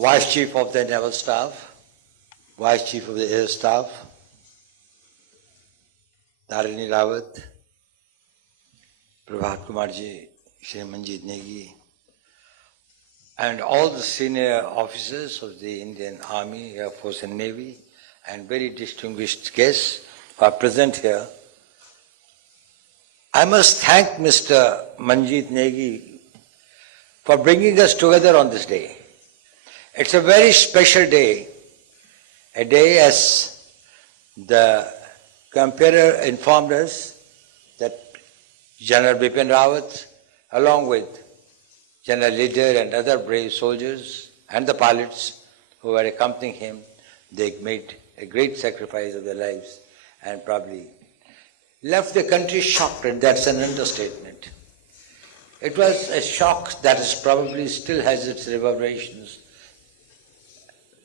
Vice Chief of the Naval Staff, Vice Chief of the Air Staff, Bipin Rawat, Prabhat Kumarji, Shri Manjit Negi, and all the senior officers of the Indian Army, Air Force and Navy, and very distinguished guests who are present here. I must thank Mr. Manjit Negi for bringing us together on this day. It's a very special day, a day as the competitor informed us that General Bipin Rawat, along with General Leader and other brave soldiers and the pilots who were accompanying him, they made a great sacrifice of their lives and probably left the country shocked, and that's an understatement. It was a shock that is probably still has its reverberations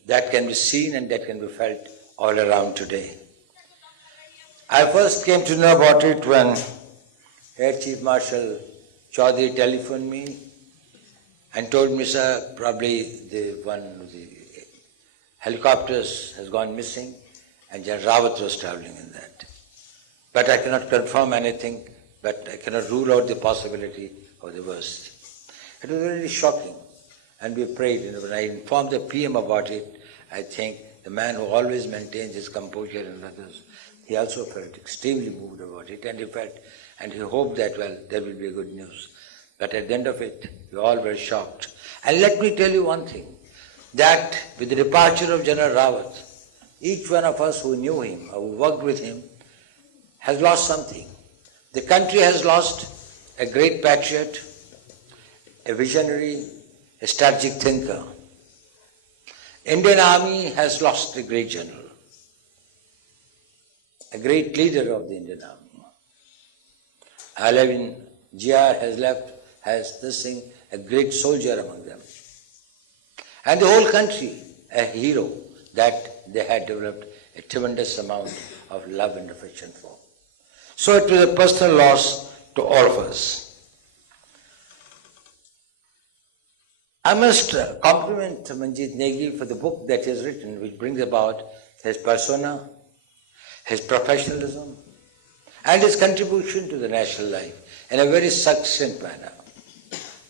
that can be seen and that can be felt all around today. I first came to know about it when Air Chief Marshal Chaudhary telephoned me and told me, sir, probably one of the helicopters has gone missing and General Rawat was traveling in that. But I cannot confirm anything, but I cannot rule out the possibility of the worst. It was really shocking, and we prayed. When I informed the PM about it, I think the man who always maintains his composure and others, he also felt extremely moved about it, and he hoped that, well, there will be good news. But at the end of it, we all were shocked. And let me tell you one thing, that with the departure of General Rawat, each one of us who knew him, or who worked with him, has lost something. The country has lost a great patriot, a visionary, a strategic thinker. Indian Army has lost a great general, a great leader of the Indian Army. Alevin GR has left, has this thing, a great soldier among them. And the whole country, a hero that they had developed a tremendous amount of love and affection for. So it was a personal loss to all of us. I must compliment Manjit Negi for the book that he has written, which brings about his persona, his professionalism, and his contribution to the national life in a very succinct manner.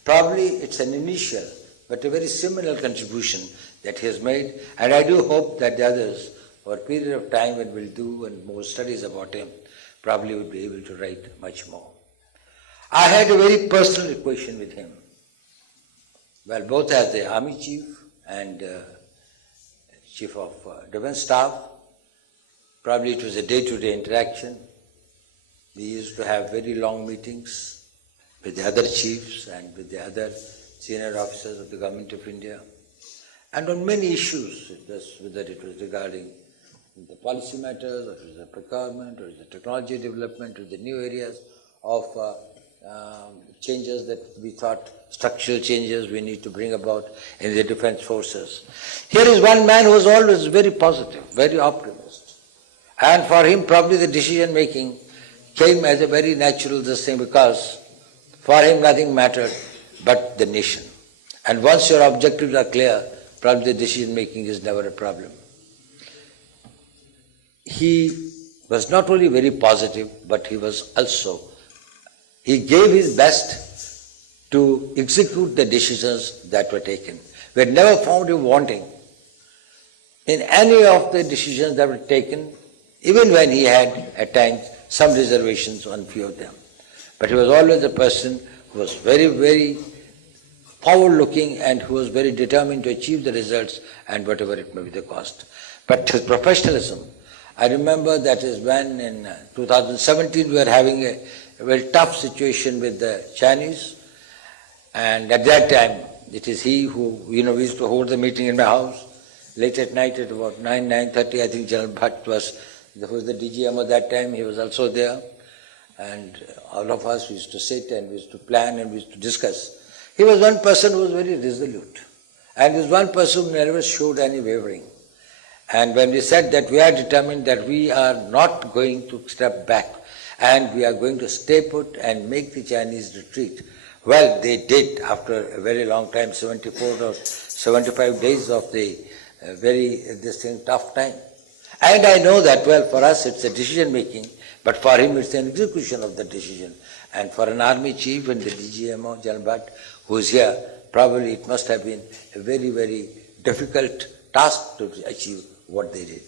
Probably it's an initial, but a very similar contribution that he has made, and I do hope that the others, for a period of time when we'll do and more studies about him, probably would be able to write much more. I had a very personal equation with him. Well, both as the Army Chief and Chief of Defence Staff, probably it was a day-to-day interaction. We used to have very long meetings with the other chiefs and with the other senior officers of the Government of India. And on many issues, whether it was regarding the policy matters, or it was the procurement, or it was the technology development, or the new areas of changes that we thought, structural changes we need to bring about in the defense forces. Here is one man who was always very positive, very optimist. And for him, probably the decision making came as a very natural thing, because for him nothing mattered but the nation. And once your objectives are clear, probably the decision making is never a problem. He was not only very positive, but he gave his best to execute the decisions that were taken. We had never found him wanting in any of the decisions that were taken, even when he had at times some reservations on few of them. But he was always a person who was very, very forward-looking and who was very determined to achieve the results and whatever it may be the cost. But his professionalism, I remember that is when in 2017 we were having a very tough situation with the Chinese, and at that time it is he who, we used to hold the meeting in my house late at night at about 9:30. I think General Bhatt was the DGM at that time, he was also there, and all of us, we used to sit and we used to plan and we used to discuss. He was one person who was very resolute, and he was one person who never showed any wavering. And when we said that we are determined that we are not going to step back and we are going to stay put and make the Chinese retreat, well, they did after a very long time, 74 or 75 days of the tough time. And I know that, well, for us it's a decision making, but for him it's an execution of the decision. And for an army chief and the DGMO, General Bhatt, who is here, probably it must have been a very, very difficult task to achieve what they did.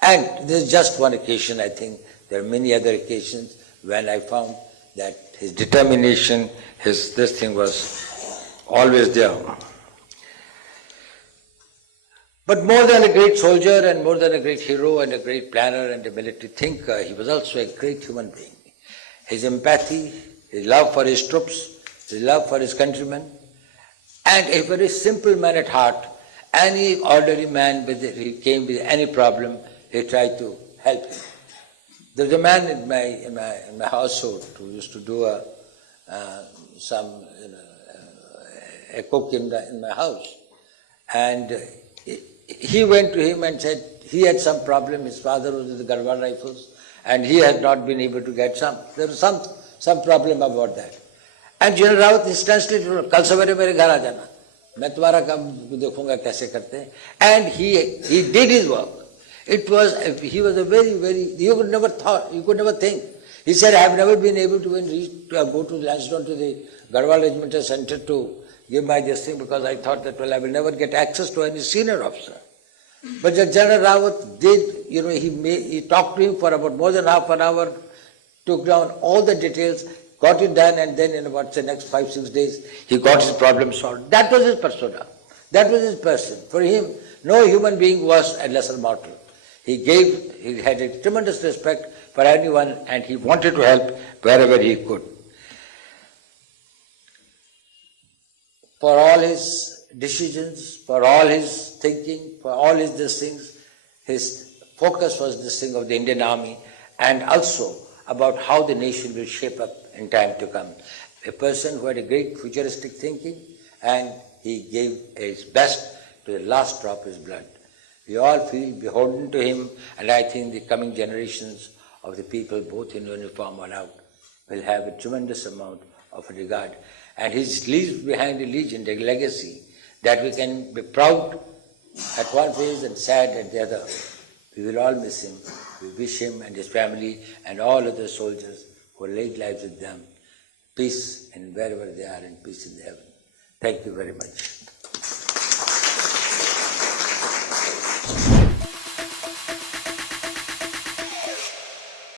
And this is just one occasion. I think there are many other occasions when I found that his determination, this thing was always there. But more than a great soldier and more than a great hero and a great planner and a military thinker, he was also a great human being. His empathy, his love for his troops, his love for his countrymen, and a very simple man at heart. Any ordinary man, whether he came with any problem, he tried to help him. There was a man in my household who used to do a cook in my house, and he went to him and said he had some problem. His father was with the Garhwal Rifles, and he had not been able to get some. There was some problem about that. And General Rawat instantly told, "Kal savare mere ghar aa jana. मैं तुम्हारा काम देखूंगा कैसे करते हैं." And he did his work. He was a very, you could never think. He said, "I have never been able to go to Lansdowne to the Garhwal Regimental Center to give my this thing because I thought that, well, I will never get access to any senior officer." But General Rawat did, he talked to him for about more than half an hour, took down all the details, got it done, and then in about the next 5-6 days, he got his problem solved. That was his persona. That was his person. For him, no human being was a lesser mortal. He had a tremendous respect for anyone, and he wanted to help wherever he could. For all his decisions, for all his thinking, for all these things, his focus was this thing of the Indian Army and also about how the nation will shape up in time to come. A person who had a great futuristic thinking, and he gave his best to the last drop of his blood. We all feel beholden to him, and I think the coming generations of the people, both in uniform and out, will have a tremendous amount of regard. And he leaves behind a legend, a legacy, that we can be proud at one phase and sad at the other. We will all miss him. We wish him and his family and all other soldiers who laid lives with them peace in wherever they are and peace in heaven. Thank you very much.